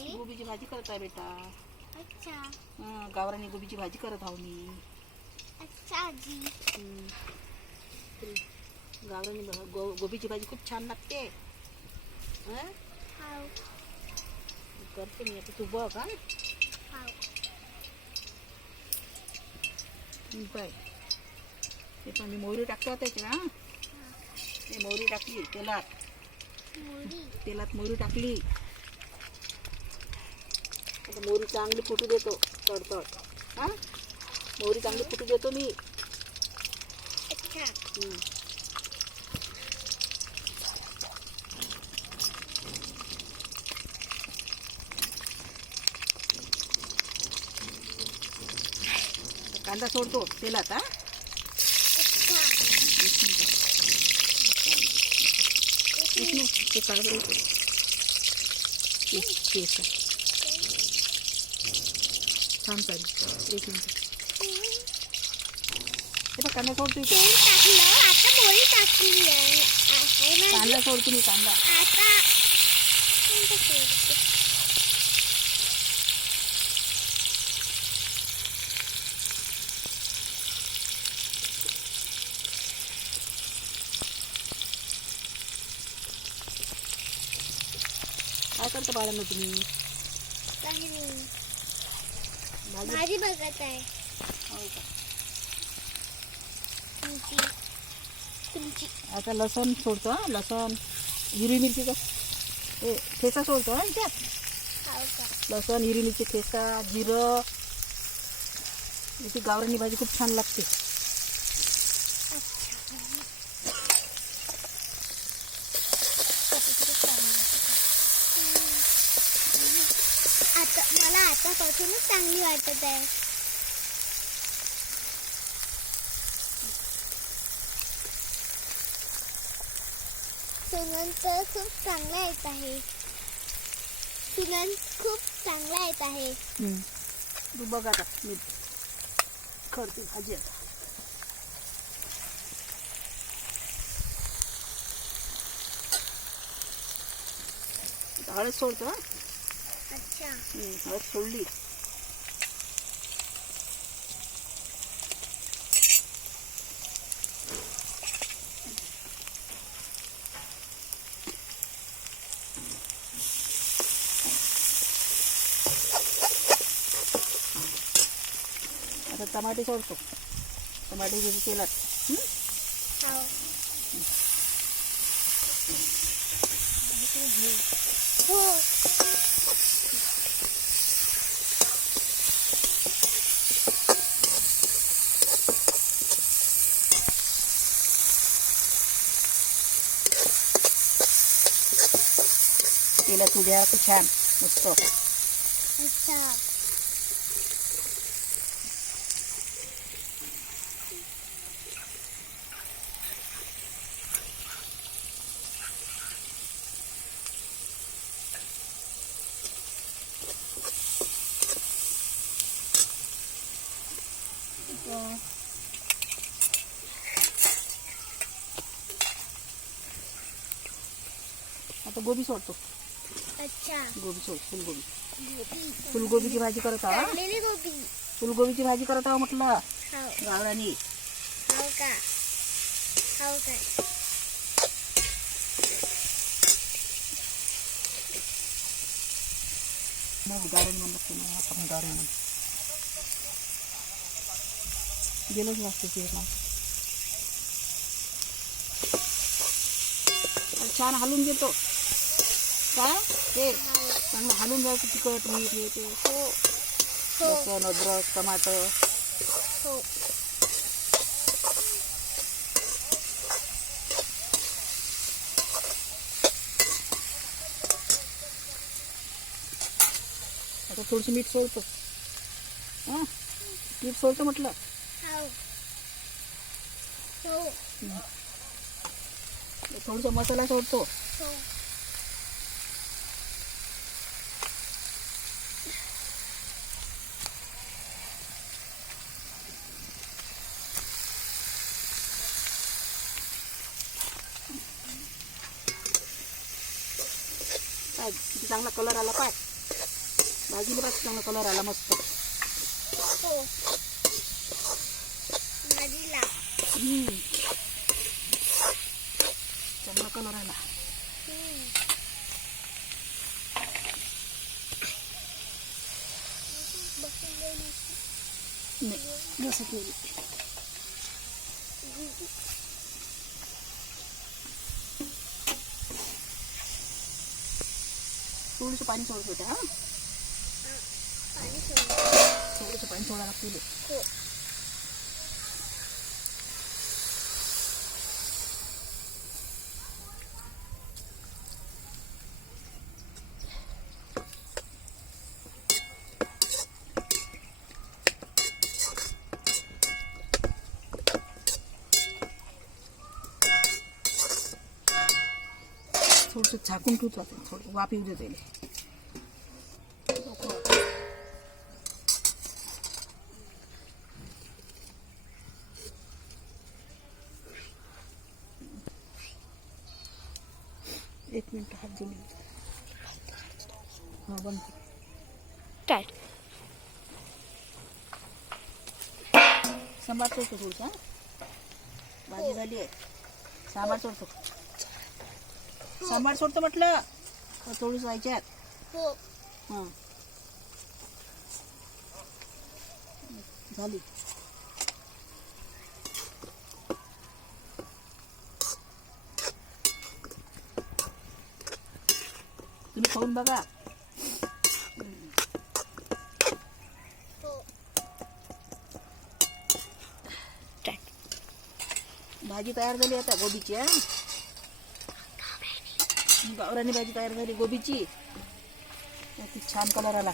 आहे? गोबीची भाजी करत आहे बेटा. अच्छा. गावरानी गोबीची भाजी करत आहो मी. अच्छा आजी. गावरानी गोबीची भाजी खूप छान लागते. हाव. करते मी आता, तू बघ. हाव. पाय ते पण मी मोहरी टाकते त्याच्या. ते मोहरी टाकली तेलात मोहरी टाकली. आता मोहरी चांगली फुटू देतो. तडतड. मोहरी चांगली फुटू देतो मी. अच्छा. कांदा सोडतो तेलात. ते काढ बरं. छान चालेल. एक मिनिट. हे बघ कांदा सोडतो. आता मोहरी टाकली आहे. कांदा सोडतो मी. कांदा आता काय करता बाळांना तुम्ही? काही नाही, भाजी बघत आहे. हो का? तुमची. आता लसण सोडतो. लसण हिरवी मिरची ठेचा सोडतो. त्यात हाव का? लसण हिरवी मिरची ठेचा जिरं. याची गावरानी भाजी खूप छान लागते. आता मला आतापासूनच चांगली वाटत आहे. सुगंध खूप चांगला येत आहे. सुगंध खूप चांगला येत आहे. तू बघ आता मी करते भाजी. आता हळद सोडतो. अच्छा. हळद सोडली. आता टमाटे सोडतो. टमाटे तेलात. हाव. हो. तेलात उद्या छान मस्त. अच्छा. आता गोबी सोडतो. अच्छा. गोबी सोड. फुलगोबी. फुलगोबीची भाजी करत आहो. काढलेली गोबी. फुलगोबीची भाजी करत आहो म्हटलं. हाव. गावरानी. हाव का? हाव काय? मग गावरानी म्हणलं आपण गावरानी गेलोच वाजते ते. छान हलवून घेतो. काय ते चांगलं हलवून जायचं. तिखट मीठ हे ते. हो. लसूण अद्रक टमाटर. हो. आता थोडीशी मीठ सोडतो. मीठ सोडतो म्हटलं. हाव. हो. थोडासा मसाला सोडतो. हो. किती चांगला कलर आला पाय. भाजीला बघ चांगला कलर आला मस्त. हो भाजीला चांगला कलर आला. नाही जसं केली. थोडंसं पाणी सोडत होते. हा पाणी सोड. थोडंसं पाणी सोडा लागते. हो थोडंसं झाकून ठेवतो आपण. थोडं वाफ येऊ देते. एक मिनिट हात घेऊन हा बंद. टाईट सांबार सोडतो थोडंसं. भाजी झाली आहे. सांबार सोडतो. सांबार सोडतो म्हटलं. थोडीच व्हायच्यात. हो हां झाली. तुम्ही खाऊन बघा. हो भाजी तयार झाली आता गोबीची. गावरानी भाजी तयार झाली गोबीची. किती छान कलर आला.